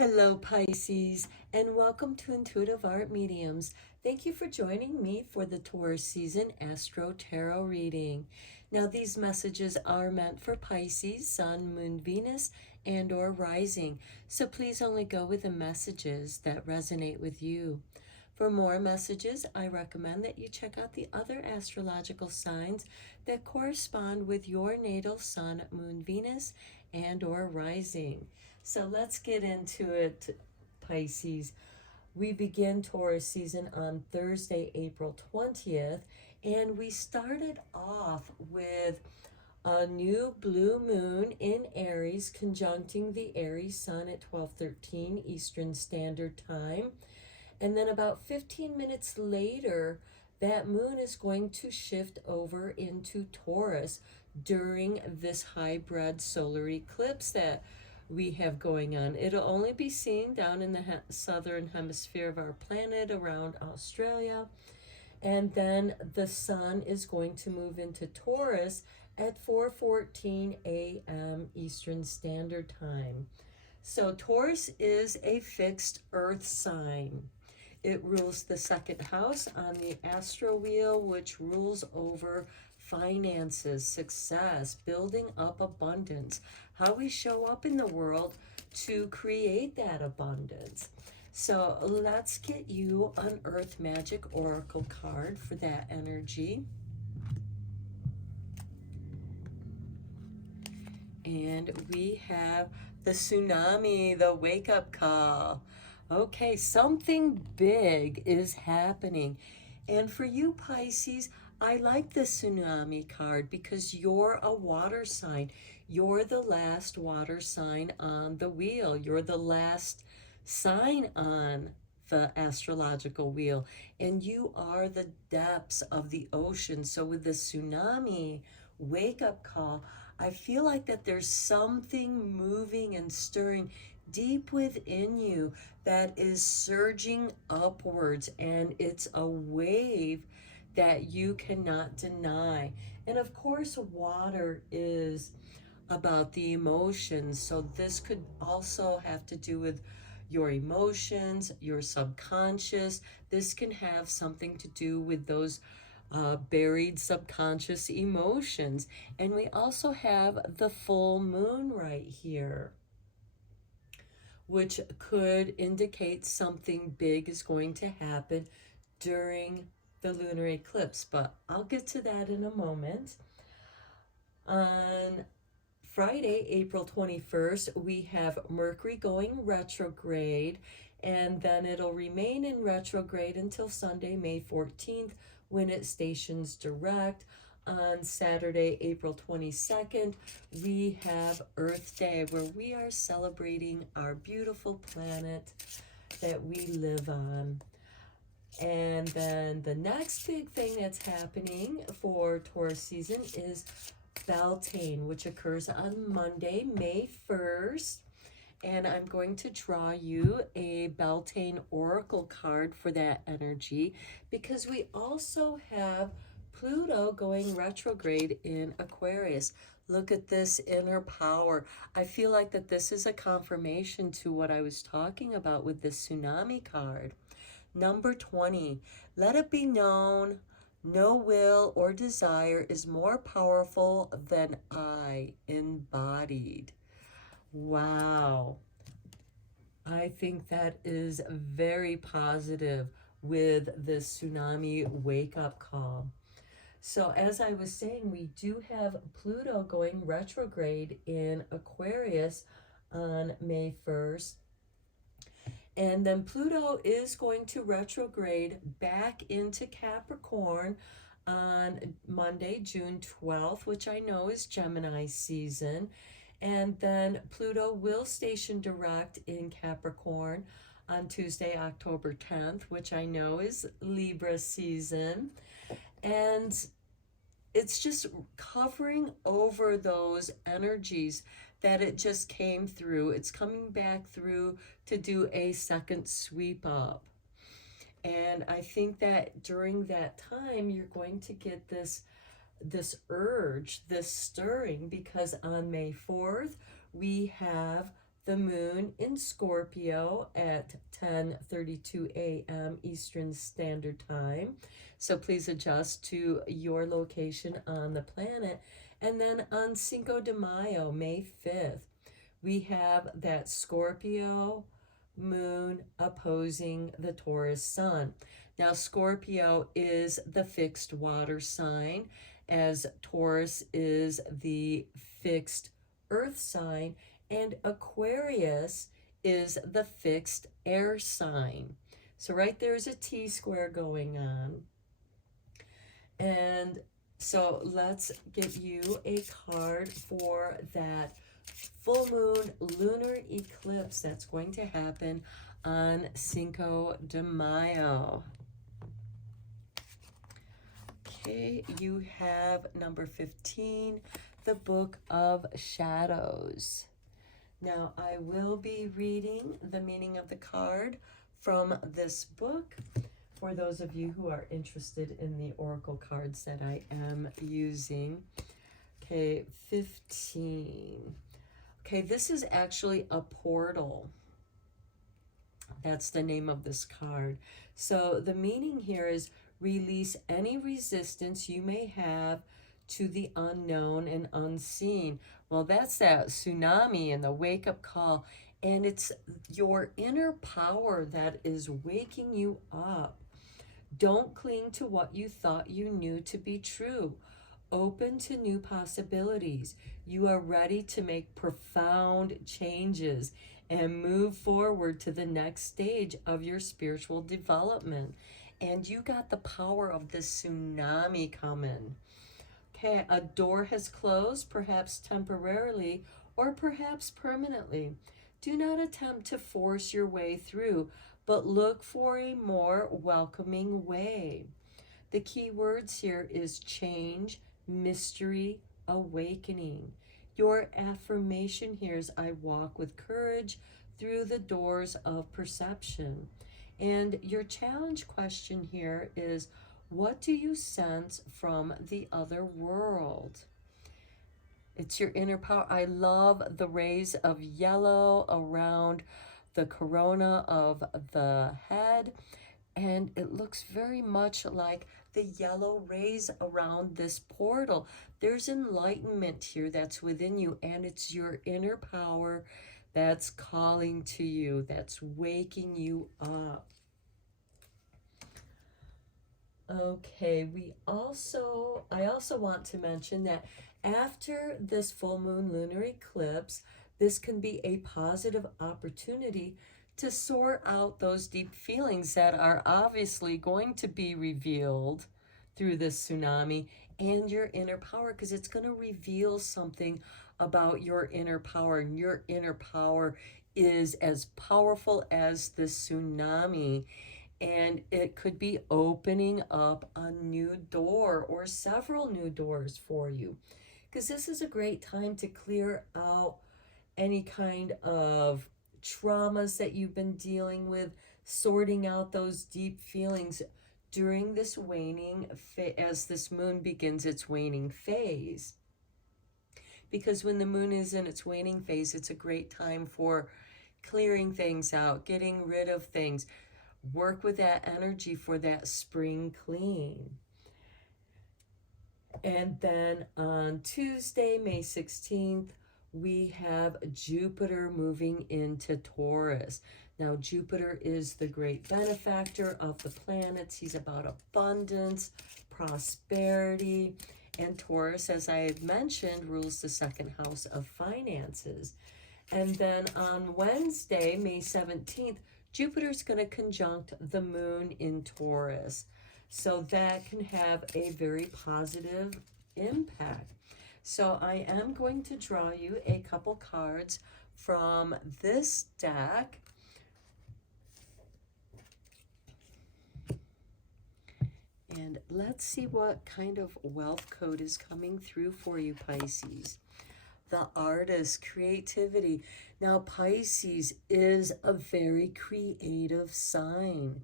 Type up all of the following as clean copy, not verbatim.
Hello, Pisces, and welcome to Intuitive Art Mediums. Thank you for joining me for the Taurus season Astro Tarot reading. Now, these messages are meant for Pisces, Sun, Moon, Venus, and or rising, so please only go with the messages that resonate with you. For more messages, I recommend that you check out the other astrological signs that correspond with your natal Sun, Moon, Venus, and or rising. So let's get into it, Pisces. We begin Taurus season on Thursday, April 20th, and we started off with a new blue moon in Aries conjuncting the Aries sun at 12:13 Eastern Standard Time. And then about 15 minutes later, that moon is going to shift over into Taurus during this hybrid solar eclipse that we have going on. It'll only be seen down in the southern hemisphere of our planet around Australia. And then the sun is going to move into Taurus at 4:14 a.m. Eastern Standard Time. So Taurus is a fixed earth sign. It rules the second house on the astro wheel, which rules over finances, success, building up abundance, how we show up in the world to create that abundance. So let's get you an Earth Magic Oracle card for that energy. And we have the tsunami, the wake-up call. Okay, something big is happening. And for you, Pisces, I like the tsunami card because you're a water sign. You're the last water sign on the wheel. You're the last sign on the astrological wheel. And you are the depths of the ocean. So with the tsunami wake-up call, I feel like that there's something moving and stirring deep within you that is surging upwards, and it's a wave that you cannot deny. And of course, water is about the emotions, so this could also have to do with your emotions, your subconscious. This can have something to do with those buried subconscious emotions. And we also have the full moon right here, which could indicate something big is going to happen during the lunar eclipse, but I'll get to that in a moment. On Friday, April 21st, we have Mercury going retrograde, and then it'll remain in retrograde until Sunday, May 14th, when it stations direct. On Saturday, April 22nd, we have Earth Day, where we are celebrating our beautiful planet that we live on. And then the next big thing that's happening for Taurus season is Beltane, which occurs on Monday, May 1st. And I'm going to draw you a Beltane Oracle card for that energy, because we also have Pluto going retrograde in Aquarius. Look at this inner power. I feel like that this is a confirmation to what I was talking about with this tsunami card. Number 20, let it be known, no will or desire is more powerful than I embodied. Wow. I think that is very positive with this tsunami wake-up call. So as I was saying, we do have Pluto going retrograde in Aquarius on May 1st. And then Pluto is going to retrograde back into Capricorn on Monday, June 12th, which I know is Gemini season. And then Pluto will station direct in Capricorn on Tuesday, October 10th, which I know is Libra season. And it's just covering over those energies that it just came through. It's coming back through to do a second sweep up. And I think that during that time, you're going to get this urge, this stirring, because on May 4th, we have the moon in Scorpio at 10:32 a.m. Eastern Standard Time. So please adjust to your location on the planet. And then on Cinco de Mayo, May 5th, we have that Scorpio moon opposing the Taurus sun. Now, Scorpio is the fixed water sign, as Taurus is the fixed earth sign, and Aquarius is the fixed air sign. So, right there is a T square going on. And so, let's get you a card for that full moon lunar eclipse that's going to happen on Cinco de Mayo. Okay, you have number 15, the Book of Shadows. Now, I will be reading the meaning of the card from this book for those of you who are interested in the oracle cards that I am using. Okay, 15. Okay, this is actually a portal. That's the name of this card. So the meaning here is release any resistance you may have to the unknown and unseen. Well, that's that tsunami and the wake-up call. And it's your inner power that is waking you up. Don't cling to what you thought you knew to be true. Open to new possibilities. You are ready to make profound changes and move forward to the next stage of your spiritual development. And you got the power of this tsunami coming. Okay, a door has closed, perhaps temporarily or perhaps permanently. Do not attempt to force your way through, but look for a more welcoming way. The key words here is change, mystery, awakening. Your affirmation here is I walk with courage through the doors of perception. And your challenge question here is what do you sense from the other world? It's your inner power. I love the rays of yellow around the corona of the head. And it looks very much like the yellow rays around this portal. There's enlightenment here that's within you, and it's your inner power that's calling to you, that's waking you up. Okay, I also want to mention that after this full moon lunar eclipse, this can be a positive opportunity to sort out those deep feelings that are obviously going to be revealed through this tsunami and your inner power, because it's going to reveal something about your inner power. And your inner power is as powerful as the tsunami. And it could be opening up a new door or several new doors for you. Because this is a great time to clear out any kind of traumas that you've been dealing with, sorting out those deep feelings during this waning, as this moon begins its waning phase. Because when the moon is in its waning phase, it's a great time for clearing things out, getting rid of things. Work with that energy for that spring clean. And then on Tuesday, May 16th, we have Jupiter moving into Taurus. Now, Jupiter is the great benefactor of the planets. He's about abundance, prosperity, and Taurus, as I had mentioned, rules the second house of finances. And then on Wednesday, May 17th, Jupiter's going to conjunct the moon in Taurus. So that can have a very positive impact. So I am going to draw you a couple cards from this deck. And let's see what kind of wealth code is coming through for you, Pisces. The artist, creativity. Now, Pisces is a very creative sign.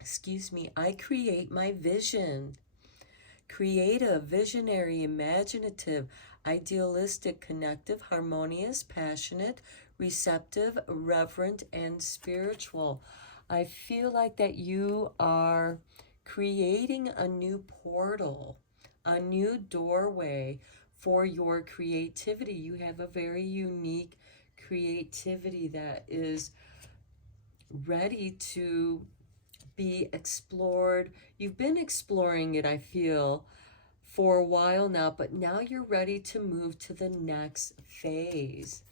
Excuse me, I create my vision. Creative, visionary, imaginative. idealistic, connective, harmonious, passionate, receptive, reverent, and spiritual. I feel like that you are creating a new portal, a new doorway for your creativity. You have a very unique creativity that is ready to be explored. You've been exploring it, I feel, for a while now, but now you're ready to move to the next phase.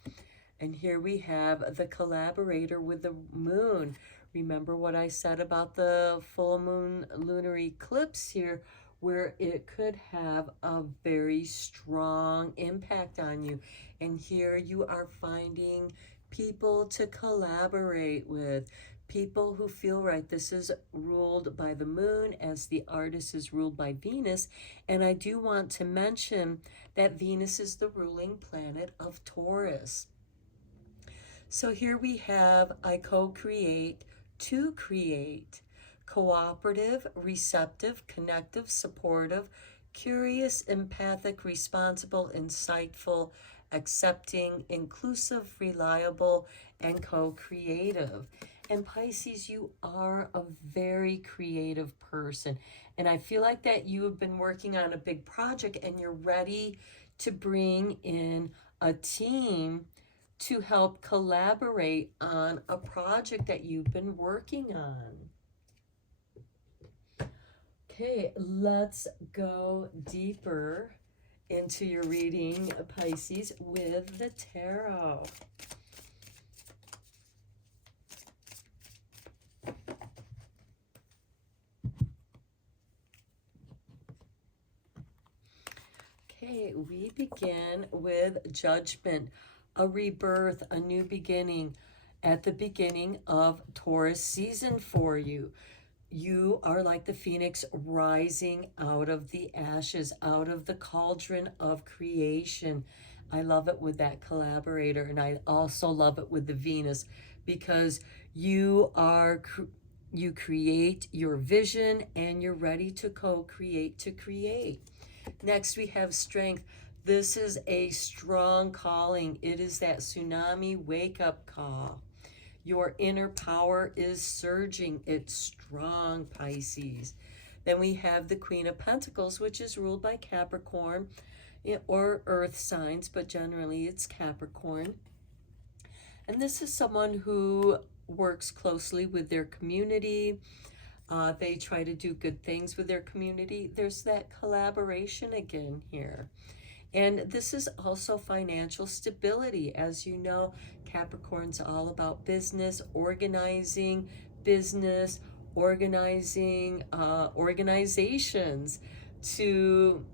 And here we have the collaborator with the moon. Remember what I said about the full moon lunar eclipse here, where it could have a very strong impact on you. And here you are finding people to collaborate with, people who feel right. This is ruled by the moon, as the artist is ruled by Venus. And I do want to mention that Venus is the ruling planet of Taurus. So here we have I co-create to create. Cooperative, receptive, connective, supportive, curious, empathic, responsible, insightful, accepting, inclusive, reliable, and co-creative. And Pisces, you are a very creative person. And I feel like that you have been working on a big project and you're ready to bring in a team to help collaborate on a project that you've been working on. Okay, let's go deeper into your reading, Pisces, with the tarot. Okay, we begin with Judgment, a rebirth, a new beginning at the beginning of Taurus season for you. You are like the phoenix rising out of the ashes, out of the cauldron of creation. I love it with that collaborator, and I also love it with the Venus, because you create your vision and you're ready to co-create to create. Next, we have Strength. This is a strong calling. It is that tsunami wake-up call. Your inner power is surging. It's strong, Pisces. Then we have the Queen of Pentacles, which is ruled by Capricorn or earth signs, but generally it's Capricorn. And this is someone who works closely with their community. They try to do good things with their community. There's that collaboration again here. And this is also financial stability. As you know, Capricorn's all about business, organizing organizations to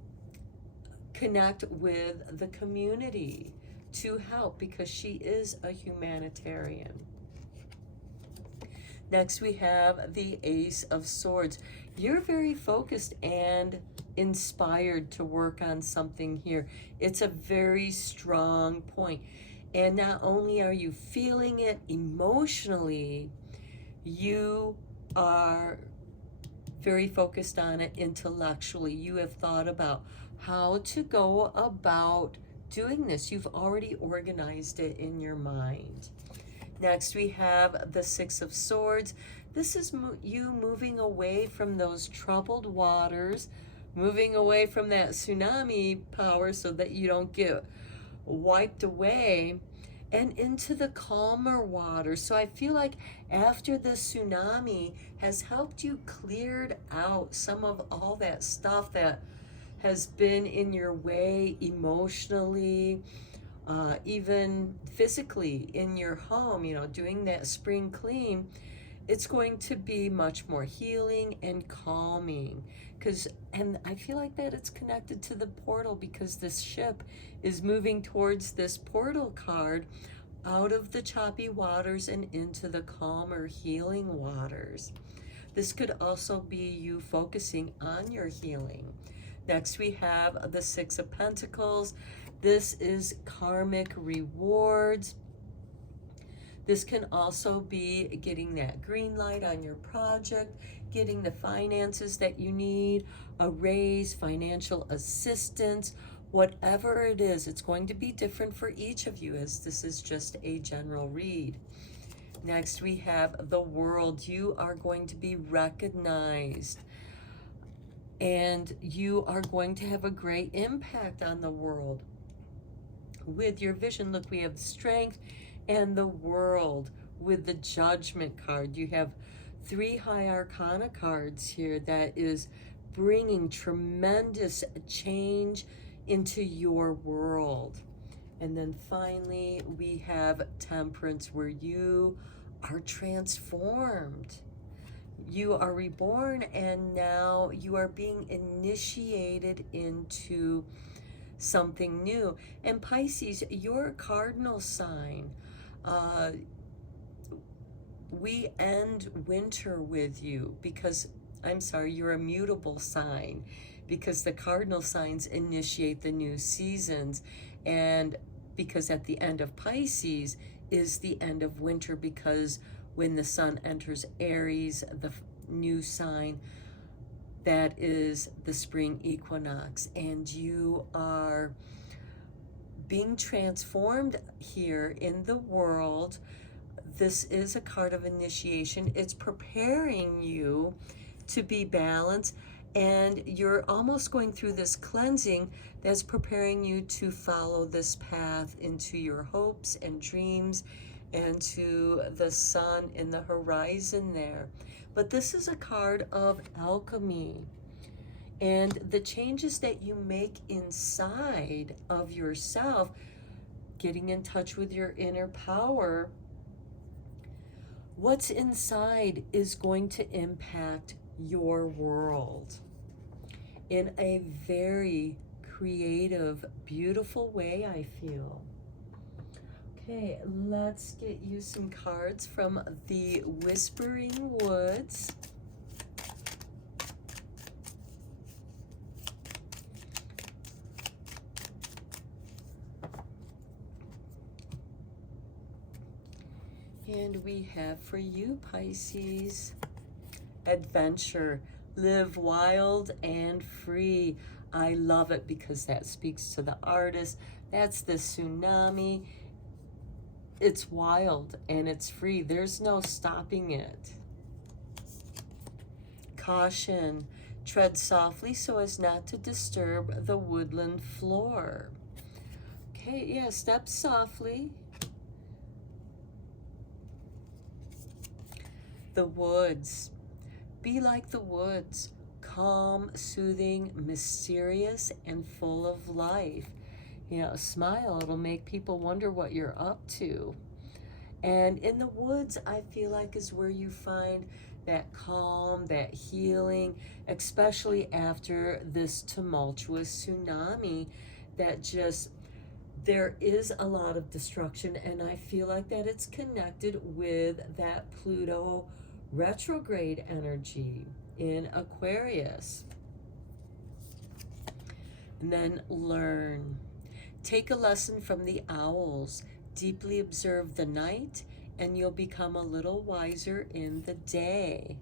connect with the community, to help, because she is a humanitarian. Next, we have the Ace of Swords. You're very focused and inspired to work on something here. It's a very strong point. And not only are you feeling it emotionally, you are very focused on it intellectually. You have thought about how to go about doing this. You've already organized it in your mind. Next, we have the Six of Swords. This is you moving away from those troubled waters, moving away from that tsunami power so that you don't get wiped away, and into the calmer waters. So I feel like after the tsunami has helped you cleared out some of all that stuff that has been in your way emotionally, even physically in your home, doing that spring clean, it's going to be much more healing and calming. And I feel like that it's connected to the portal, because this ship is moving towards this portal card out of the choppy waters and into the calmer, healing waters. This could also be you focusing on your healing. Next, we have the Six of Pentacles. This is karmic rewards. This can also be getting that green light on your project, getting the finances that you need, a raise, financial assistance, Whatever it is, it's going to be different for each of you, as this is just a general read. Next, we have the world. You are going to be recognized, and you are going to have a great impact on the world with your vision. Look, we have strength and the world with the Judgment card. You have 3 high arcana cards here that is bringing tremendous change into your world. And then finally, we have Temperance, where you are transformed. You are reborn, and now you are being initiated into something new. And Pisces, your cardinal sign, we end winter with you because, I'm sorry, you're a mutable sign, because the cardinal signs initiate the new seasons, and because at the end of Pisces is the end of winter, because when the sun enters Aries, the new sign, that is the spring equinox, and you are being transformed here in the world. This is a card of initiation. It's preparing you to be balanced, and you're almost going through this cleansing that's preparing you to follow this path into your hopes and dreams and to the sun in the horizon there. But this is a card of alchemy, and the changes that you make inside of yourself, getting in touch with your inner power. What's inside is going to impact your world in a very creative, beautiful way, I feel. Okay, let's get you some cards from the Whispering Woods. And we have for you, Pisces, adventure. Live wild and free. I love it because that speaks to the artist. That's the tsunami. It's wild and it's free. There's no stopping it. Caution. Tread softly so as not to disturb the woodland floor. Okay, yeah, step softly. The woods. Be like the woods, calm, soothing, mysterious, and full of life. You know, smile, it'll make people wonder what you're up to. And in the woods, I feel like is where you find that calm, that healing, especially after this tumultuous tsunami that just, there is a lot of destruction, and I feel like that it's connected with that Pluto retrograde energy in Aquarius. And then learn. Take a lesson from the owls. Deeply observe the night, and you'll become a little wiser in the day.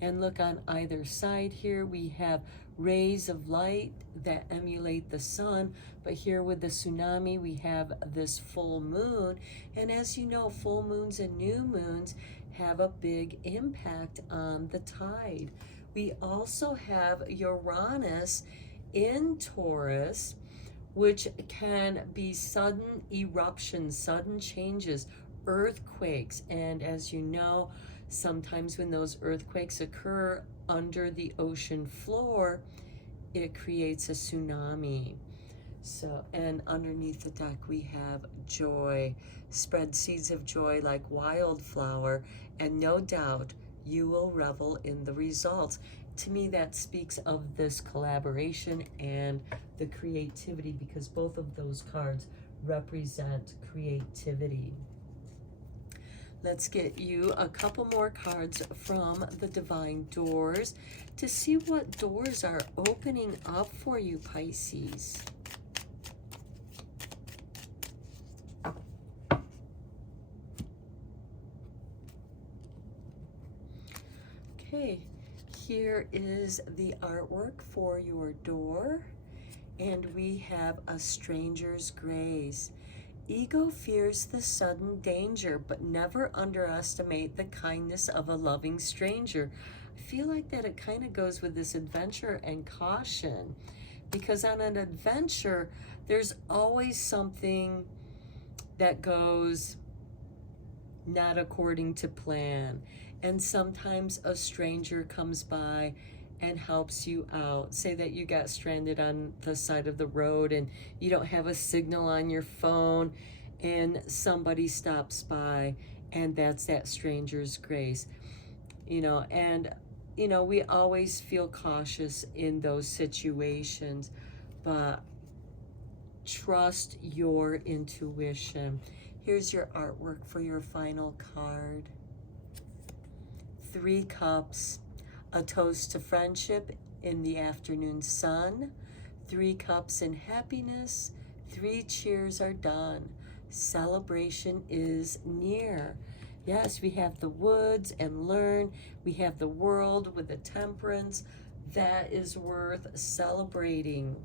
And look on either side here, we have rays of light that emulate the sun, but here with the tsunami, we have this full moon. And as you know, full moons and new moons have a big impact on the tide. We also have Uranus in Taurus, which can be sudden eruptions, sudden changes, earthquakes. And as you know, sometimes when those earthquakes occur under the ocean floor, it creates a tsunami. So, and underneath the deck we have joy. Spread seeds of joy like wildflower, and no doubt you will revel in the results. To me, that speaks of this collaboration and the creativity, because both of those cards represent creativity. Let's get you a couple more cards from the Divine Doors to see what doors are opening up for you, Pisces. Okay, here is the artwork for your door, And we have a stranger's grace. Ego fears the sudden danger, but never underestimate the kindness of a loving stranger. I feel like that it kind of goes with this adventure and caution, because on an adventure, there's always something that goes not according to plan. And sometimes a stranger comes by and helps you out. Say that you got stranded on the side of the road and you don't have a signal on your phone, and somebody stops by, and that's that stranger's grace. And we always feel cautious in those situations, but trust your intuition. Here's your artwork for your final card. 3 cups, a toast to friendship in the afternoon sun. 3 cups in happiness. 3 cheers are done. Celebration is near. Yes, we have the woods and learn. We have the world with the temperance. That is worth celebrating.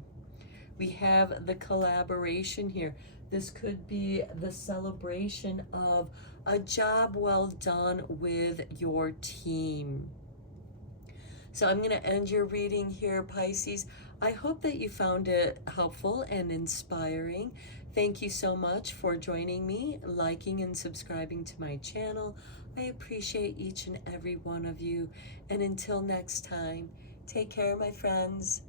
We have the collaboration here. This could be the celebration of a job well done with your team. So I'm going to end your reading here, Pisces. I hope that you found it helpful and inspiring. Thank you so much for joining me, liking and subscribing to my channel. I appreciate each and every one of you. And until next time, take care, my friends.